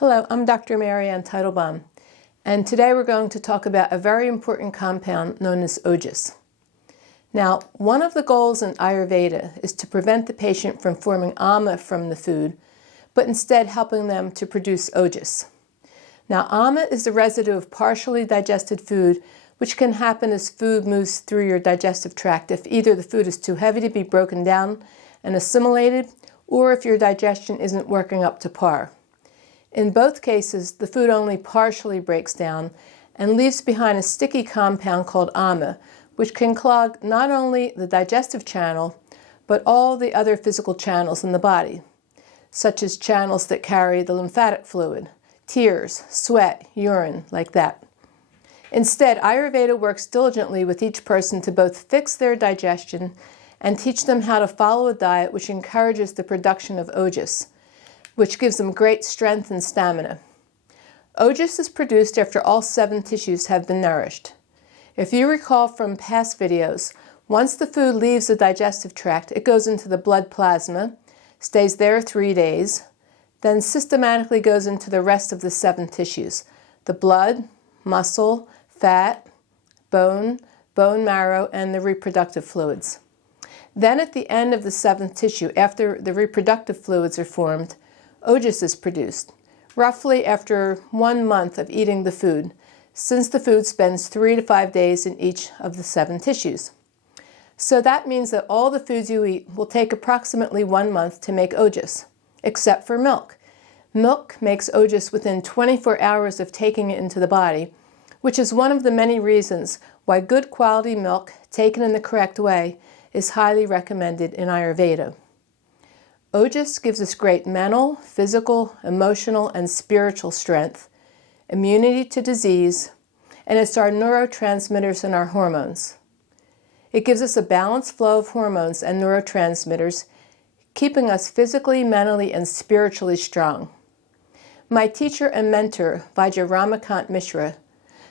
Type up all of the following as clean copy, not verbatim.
Hello, I'm Dr. Marianne Teitelbaum, and today we're going to talk about a very important compound known as Ojas. Now, one of the goals in Ayurveda is to prevent the patient from forming ama from the food, but instead helping them to produce Ojas. Now, ama is the residue of partially digested food, which can happen as food moves through your digestive tract if either the food is too heavy to be broken down and assimilated, or if your digestion isn't working up to par. In both cases, the food only partially breaks down and leaves behind a sticky compound called ama, which can clog not only the digestive channel, but all the other physical channels in the body, such as channels that carry the lymphatic fluid, tears, sweat, urine, like that. Instead, Ayurveda works diligently with each person to both fix their digestion and teach them how to follow a diet which encourages the production of Ojas, which gives them great strength and stamina. Ojas is produced after all 7 tissues have been nourished. If you recall from past videos, once the food leaves the digestive tract, it goes into the blood plasma, stays there 3 days, then systematically goes into the rest of the 7 tissues: the blood, muscle, fat, bone, bone marrow, and the reproductive fluids. Then at the end of the 7th tissue, after the reproductive fluids are formed, Ojas is produced, roughly after 1 month of eating the food, since the food spends 3 to 5 days in each of the 7 tissues. So that means that all the foods you eat will take approximately 1 month to make Ojas, except for milk. Milk makes Ojas within 24 hours of taking it into the body, which is one of the many reasons why good quality milk, taken in the correct way, is highly recommended in Ayurveda. Ojas gives us great mental, physical, emotional, and spiritual strength, immunity to disease, and it's our neurotransmitters and our hormones. It gives us a balanced flow of hormones and neurotransmitters, keeping us physically, mentally, and spiritually strong. My teacher and mentor, Vaidya Ramakant Mishra,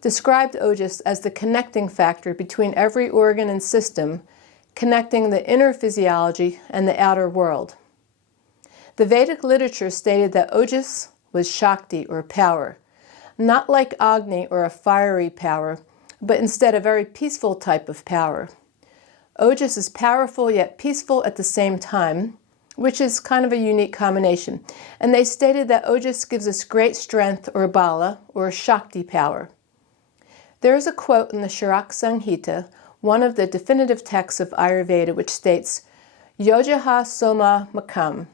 described Ojas as the connecting factor between every organ and system, connecting the inner physiology and the outer world. The Vedic literature stated that Ojas was Shakti, or power, not like Agni, or a fiery power, but instead a very peaceful type of power. Ojas is powerful yet peaceful at the same time, which is kind of a unique combination. And they stated that Ojas gives us great strength, or bala, or Shakti power. There is a quote in the Charak Samhita, one of the definitive texts of Ayurveda, which states, Yojaha Soma Makam,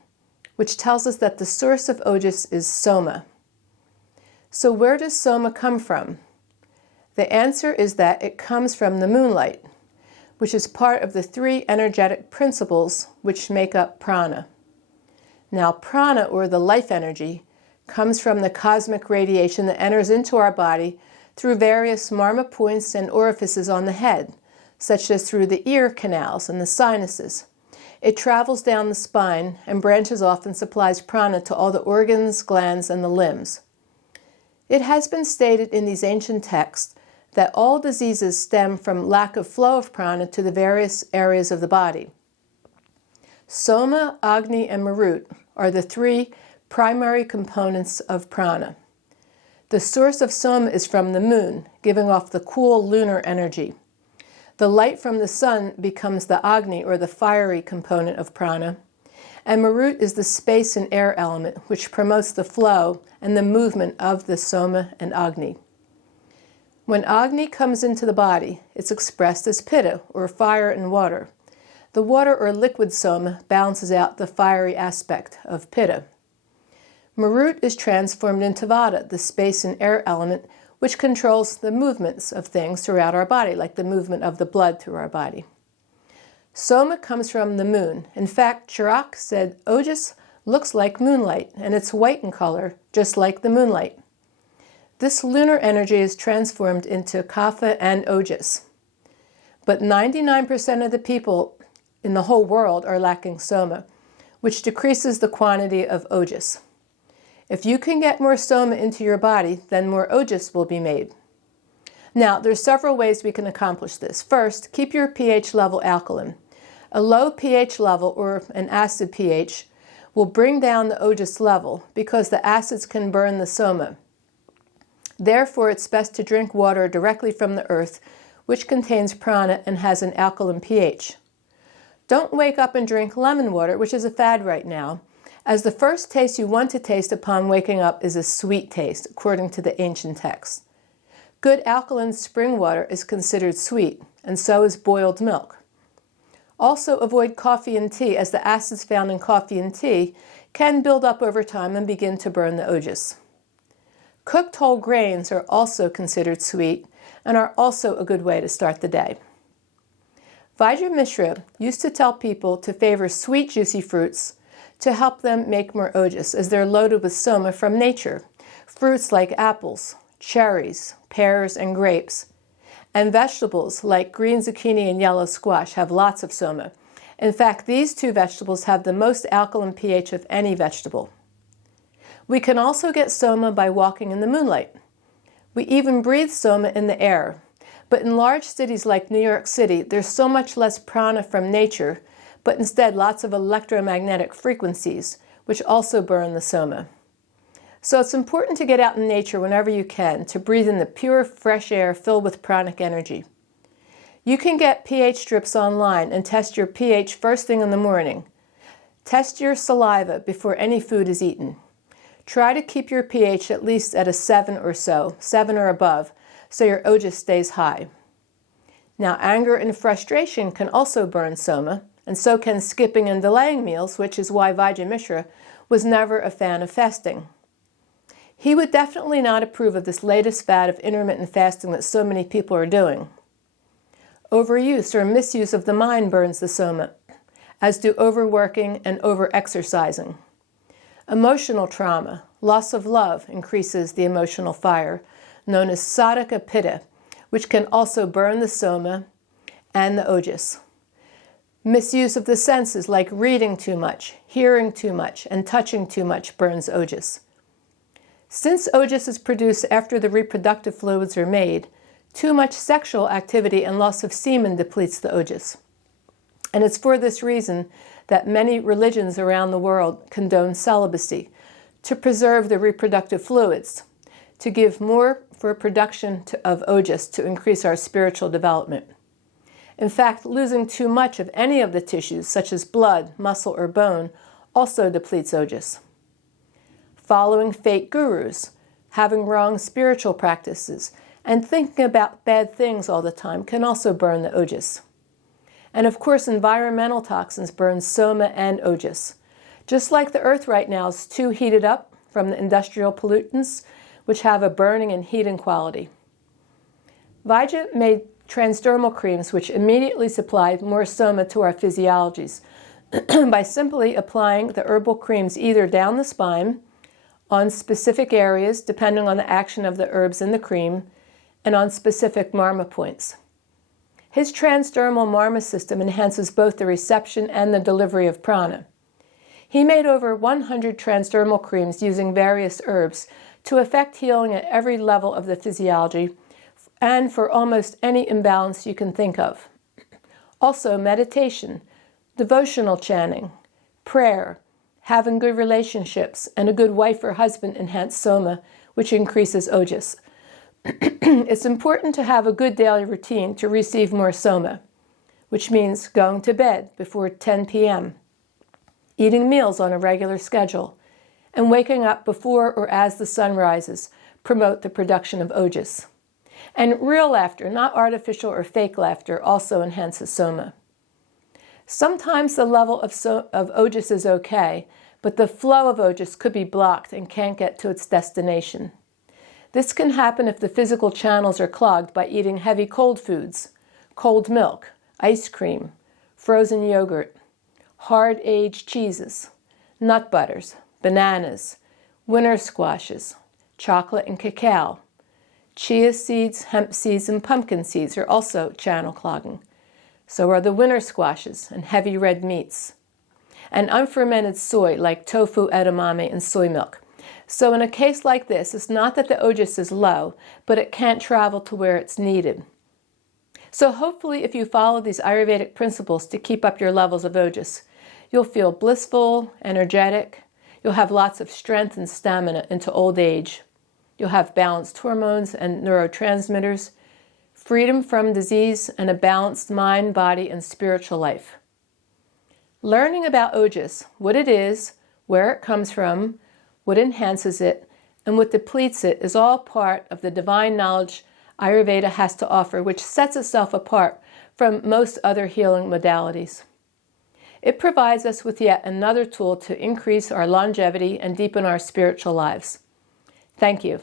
which tells us that the source of Ojas is Soma. So where does Soma come from? The answer is that it comes from the moonlight, which is part of the 3 energetic principles which make up Prana. Now, Prana, or the life energy, comes from the cosmic radiation that enters into our body through various marma points and orifices on the head, such as through the ear canals and the sinuses. It travels down the spine and branches off and supplies prana to all the organs, glands, and the limbs. It has been stated in these ancient texts that all diseases stem from lack of flow of prana to the various areas of the body. Soma, Agni, and Marut are the 3 primary components of prana. The source of Soma is from the moon, giving off the cool lunar energy. The light from the sun becomes the Agni, or the fiery component of prana, and Marut is the space and air element, which promotes the flow and the movement of the Soma and Agni. When Agni comes into the body, it's expressed as Pitta, or fire and water. The water or liquid Soma balances out the fiery aspect of Pitta. Marut is transformed into Vata, the space and air element, which controls the movements of things throughout our body, like the movement of the blood through our body. Soma comes from the moon. In fact, Charak said Ojas looks like moonlight, and it's white in color, just like the moonlight. This lunar energy is transformed into Kapha and Ojas. But 99% of the people in the whole world are lacking Soma, which decreases the quantity of Ojas. If you can get more Soma into your body, then more Ojas will be made. Now, there's several ways we can accomplish this. First, keep your pH level alkaline. A low pH level, or an acid pH, will bring down the Ojas level because the acids can burn the Soma. Therefore, it's best to drink water directly from the earth, which contains prana and has an alkaline pH. Don't wake up and drink lemon water, which is a fad right now, as the first taste you want to taste upon waking up is a sweet taste, according to the ancient texts. Good alkaline spring water is considered sweet, and so is boiled milk. Also avoid coffee and tea, as the acids found in coffee and tea can build up over time and begin to burn the Ojas. Cooked whole grains are also considered sweet and are also a good way to start the day. Vajra Mishra used to tell people to favor sweet, juicy fruits to help them make more Ojas, as they're loaded with Soma from nature. Fruits like apples, cherries, pears, and grapes. And vegetables like green zucchini and yellow squash have lots of Soma. In fact, these two vegetables have the most alkaline pH of any vegetable. We can also get Soma by walking in the moonlight. We even breathe Soma in the air. But in large cities like New York City, there's so much less prana from nature, but instead lots of electromagnetic frequencies, which also burn the Soma. So it's important to get out in nature whenever you can, to breathe in the pure, fresh air filled with pranic energy. You can get pH strips online and test your pH first thing in the morning. Test your saliva before any food is eaten. Try to keep your pH at least at a 7 or so, 7 or above, so your Ojas stays high. Now, anger and frustration can also burn Soma, and so can skipping and delaying meals, which is why Vajra Mishra was never a fan of fasting. He would definitely not approve of this latest fad of intermittent fasting that so many people are doing. Overuse or misuse of the mind burns the Soma, as do overworking and overexercising. Emotional trauma, loss of love, increases the emotional fire, known as sadhaka pitta, which can also burn the Soma and the Ojas. Misuse of the senses, like reading too much, hearing too much, and touching too much, burns Ojas. Since Ojas is produced after the reproductive fluids are made, too much sexual activity and loss of semen depletes the Ojas. And it's for this reason that many religions around the world condone celibacy, to preserve the reproductive fluids, to give more for production of Ojas to increase our spiritual development. In fact, losing too much of any of the tissues, such as blood, muscle, or bone, also depletes Ojas. Following fake gurus, having wrong spiritual practices, and thinking about bad things all the time can also burn the Ojas. And of course, environmental toxins burn Soma and Ojas. Just like the earth right now is too heated up from the industrial pollutants, which have a burning and heating quality. Vajra made transdermal creams which immediately supplied more Soma to our physiologies by simply applying the herbal creams either down the spine, on specific areas depending on the action of the herbs in the cream, and on specific marma points. His transdermal marma system enhances both the reception and the delivery of prana. He made over 100 transdermal creams using various herbs to effect healing at every level of the physiology and for almost any imbalance you can think of. Also, meditation, devotional chanting, prayer, having good relationships, and a good wife or husband enhance Soma, which increases Ojas. It's important to have a good daily routine to receive more Soma, which means going to bed before 10 p.m., eating meals on a regular schedule, and waking up before or as the sun rises promote the production of Ojas. And real laughter, not artificial or fake laughter, also enhances Soma. Sometimes the level of Ojas is okay, but the flow of Ojas could be blocked and can't get to its destination. This can happen if the physical channels are clogged by eating heavy cold foods, cold milk, ice cream, frozen yogurt, hard-aged cheeses, nut butters, bananas, winter squashes, chocolate and cacao. Chia seeds, hemp seeds, and pumpkin seeds are also channel clogging. So are the winter squashes and heavy red meats. And unfermented soy like tofu, edamame, and soy milk. So in a case like this, it's not that the Ojas is low, but it can't travel to where it's needed. So hopefully if you follow these Ayurvedic principles to keep up your levels of Ojas, You'll feel blissful, energetic. You'll have lots of strength and stamina into old age. You'll have balanced hormones and neurotransmitters, freedom from disease, and a balanced mind, body, and spiritual life. Learning about Ojas, what it is, where it comes from, what enhances it, and what depletes it is all part of the divine knowledge Ayurveda has to offer, which sets itself apart from most other healing modalities. It provides us with yet another tool to increase our longevity and deepen our spiritual lives. Thank you.